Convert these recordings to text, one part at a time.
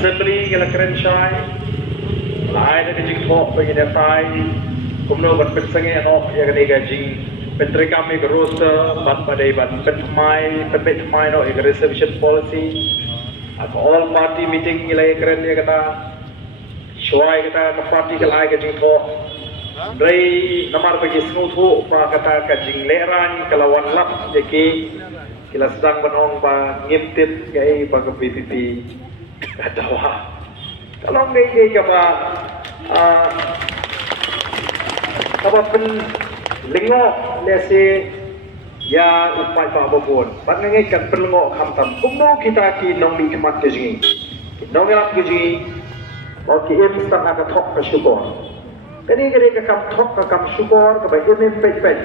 assembly gila keren syai lain ada jing thok bagi dia tai kumno ban pensange ano ya gani gajing pentri kami ke roster bat padai bat petmai no ya reservation policy atau all party meeting gila keren dia kata syai kata ke party gila gajing thok dari namar bagi snutu pa kata gajing leran kelawan lap jadi kila sedang benong pa ngimtit gay pa ke PPP katawa kalau gay kapa kapa pen lingo lesi ya upai pa babon pat ngai kan penlengo khamtam kumno kita ki nong ni kemat ke jingi nong elak ke jingi mau ki em stang aga thok ka syukur kani kani ka kam thok ka kam syukur ka ba em pet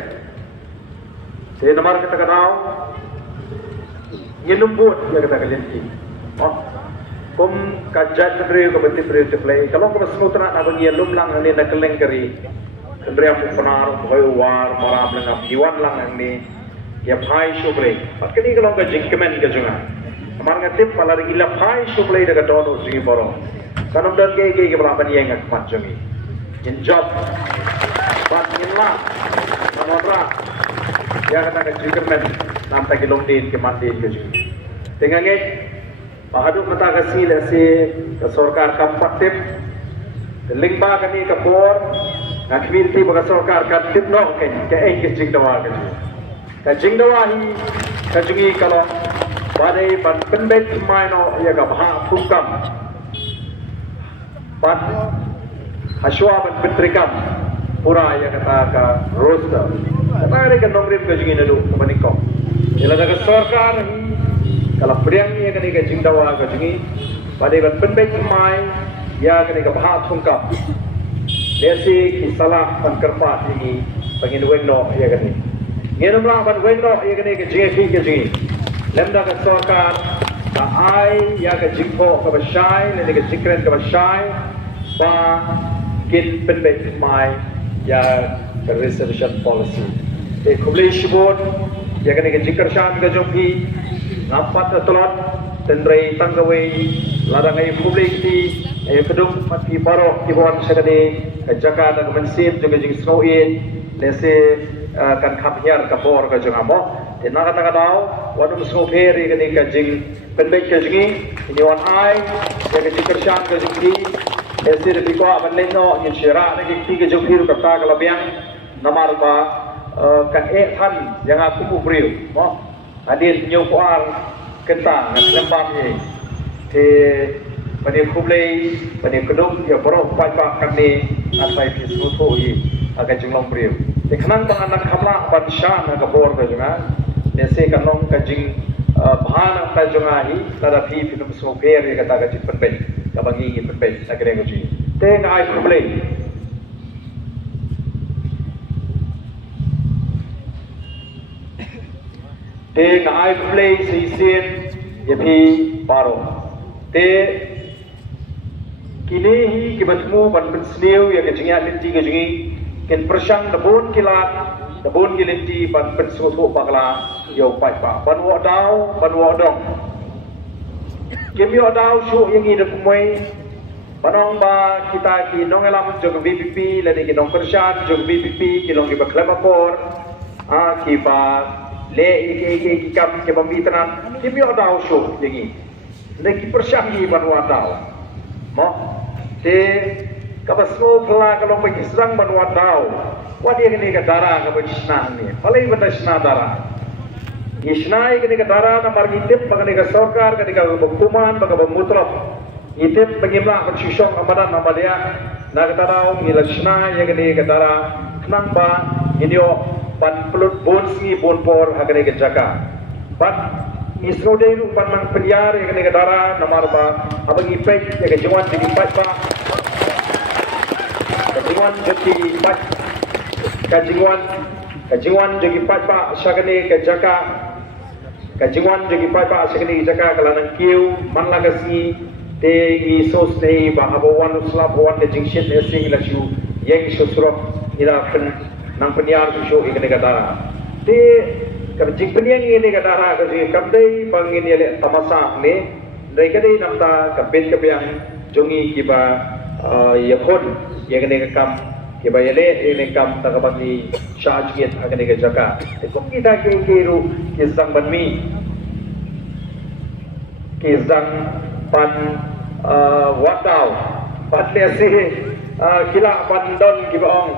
saya namar kata kenal nyelumbut ya kata kalian ki kum kajat beri ko beti beri play kalau ko semua nak nak nyelum lang ni nak keleng kari beri aku penar boy war maram lang diwan lang ni ya phai shobre pakni kalau ka jingkemen ka junga amar ngatip pala gila phai shoble daga dono jingi boro kanam dan ke belapan yang ngak mat jungi in job bat nilla namora ya kata ka jingkemen nam ta kilong din ke mandin ke jungi tengange Pahadu kata kasih lesi ke sorkar kampaktip lingba kami ke por ngakminti baga sorkar katip no ke jing dawa ke jing dawa hi ke jungi kalau badai ban penbet mai no ya ga bha phukam pat haswa ban petrikam pura ya kata ka roster kata ke nomrim ke jungi nadu kemaniko ila ke sorkar hi kalau priang ni kena ke jingdawa ke jingi pada kan penbek mai ya kena ke bahat thungkap desi ki salah pan kerpat ini pangin wengno ya kena ngenum lang pan wengno ya kena ke jingi ke jingi lemda ke sorkar ta ai ya ke jingko ke basai le ke jikren ke basai ba kin penbek mai ya ke reservation policy e kublai shibot ya kena ke jikershan ke jompi nampak telot tendrai tanggawai larangai publik di kedung mati paro di bawah sekali jaga dan mensip juga jing snowin desi kan kampiar kapor ke jengamo dan nak kata tahu wadum snowferi ke ni kajing penbek ke jingi ini wan ai ya ke jikershan ke jingi desi lebih kuat benleno yang syirah lagi tiga jumpiru kata kelebihan namar ba kan han yang aku beriu mo hadir nyukuar kentang lembab ni te pada kublai pada kedung ya borok pajak kami asai fisu tu i agak jenglong beriu te kenang tang anak kamla banshan agak bor ke juga dese kanong kajing bahan ka junga hi tada fi film sofer ya kata kajit penpen ka bangi penpen agre ngoji te ngai kublai te ngai play season yapi paro te kini hi kibatmu ban pensniu ya kejinga linti kejingi ken persang dabun kilinti ban pensutu bakla yo pai pa ban wo dong kemi odau shu yang ida pumai banong ba kita ki nong elam jog BPP lade ki nong persang jog BPP ki long ki baklama por ki ba le iki kam ke pembitran kimi odau shu yangi neki persyangi banwa dau mo te kabasko pla kalau bagi serang banwa dau wadi ni ka dara ka bajisna ni palai bata sna dara isnai ke ka dara na margi tip bagani ka sarkar ka ka bukuman baga mutraf itip bagimla ka shisong amadan amadia na ka dau milashna ya ke dara knang ba inyo pan pelut bonsi bonpor agane ke jaka pan isrode ru pan mang penyar agane ke dara namar ba abagi pek ya ke jwan di pat ba jwan jadi pat kajingwan jadi pat ba sagane ke jaka kajingwan jadi pat ba sagane ke jaka kalanang kiu man lagasi te i sos nei ba abawan uslap wan ke jingshin esing la shu yang susrok ila fen nang penyar show ikene kata te kerjing penian ini kata ha kerjing kamdai pangin ele tamasa ni mereka ni nampak kapit kebiang jongi kiba yakon yang ni kam kiba yale yang ni kam tak bagi charge get akan ni jaga. Itu kita kiru kisang banmi kisang pan wadau pan lesi kila pan don kiba ong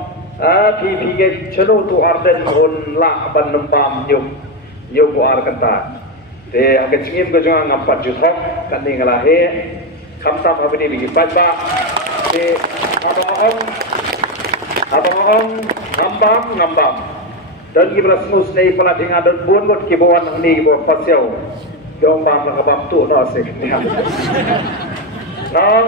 pi ke chalo tu arden on la pan numpam yuk buar kata. Te akan cingin ko jangan ngampat juthok kan ni ngalahe khamsam habini bigi pajba te abang ngambam dan gibrasmus nei palatinga dan bongot kibawan ni kibaw pasyaw yong bam la bam tu no sik nong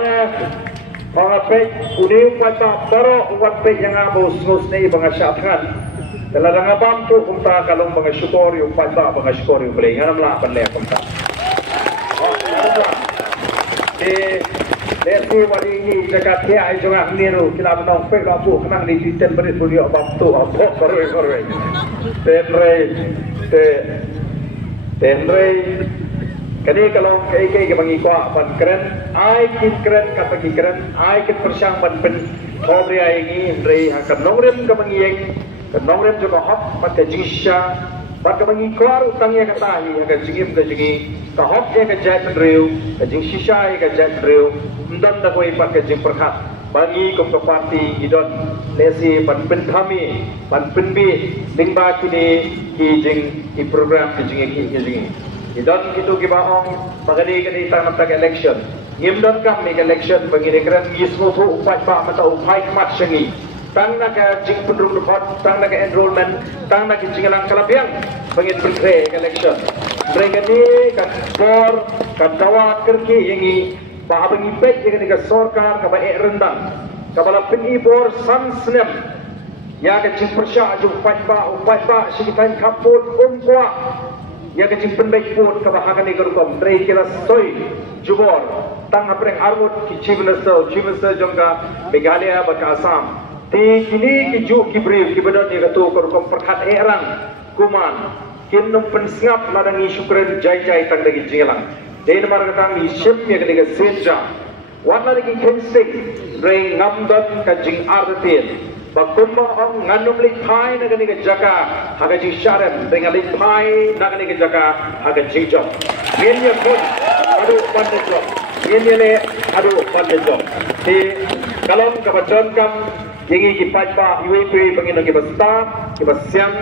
pe udi pata taro wat pe yang abo snus nei bangasyatkan dalam ngabam tu kumta kalong mga syukur yung pata mga syukur yung beli nganam lah panle kumta Lesi wali ini jaga kia ay jonga niru kila menong pe lapu kenang di titen berit bulio abam tu abok korwe tenre kani kalau kai ke bangi kwa pan keren ai kin keren kata ki keren ai kin persyang ban pen kobri ai ngi ndrei akan nongrem ke bangi yang nongrem juga hop pada jingsha pada bangi keluar utangnya kata ni akan jingim ke jingi ka hop dia ke jat drill ke jing shisha ke jat drill ndan da koi pat ke jing perkhat bangi kom to party idon lesi ban pen thami ban pen bi lingba kini ki jing ki program ki jingi idon kitu ki baong pagani kani tang tak election ngimdon kam ni election bagi negara yismo tu upai pa mata upai mat sengi tang nak jing penduduk report tang nak enrollment tang nak jingalang kalabiang bagi berkre election mereka ni kan bor kan dawa kerki yangi bahabangi pek yang ni sorkar ka bae rendang ka bala pini bor san snem ya ka jing persya ju upai pa sikitan kaput umkwa ya ka jing pendek put ka bahagan ni garukom tre kira soy jubor tang apreng armut ki chief minister jongga Meghalaya baka Assam ti kini ki ju ki brief ki bedon ni gatu korkom perkhat erang kuman kinnum pensngap ladangi syukran jai tang dagi jingalang den mar katang ni ship ya kini ga senja wana dagi kensik rei ngamdon ka jing ardatin bakumma ong nganum li thai na kini ga jaka haga jing sharem dengan li thai na kini ga jaka haga jing job ngenya pun adu pandito ngenya le adu pandito ti kalom ka bajon kam yengi ki pajba UAP bangin ki basta ki basyang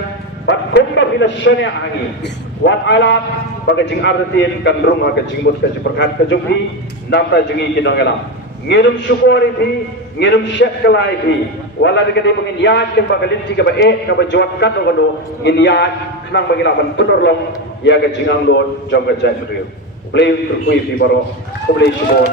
bat kumba bila syania angi wat alat baga jing artin kan rung ha jing mut ka perkat ka jumhi namta jingi ki nongela ngirum syukuri thi ngirum syek kalai thi wala de kade bangin ya ke bagalin ti ka ba ka ba jawat kat no ngin ya khnang bangila ban tunur long ya ka jingang don jong ka jai riu play tu kui fi baro play shibon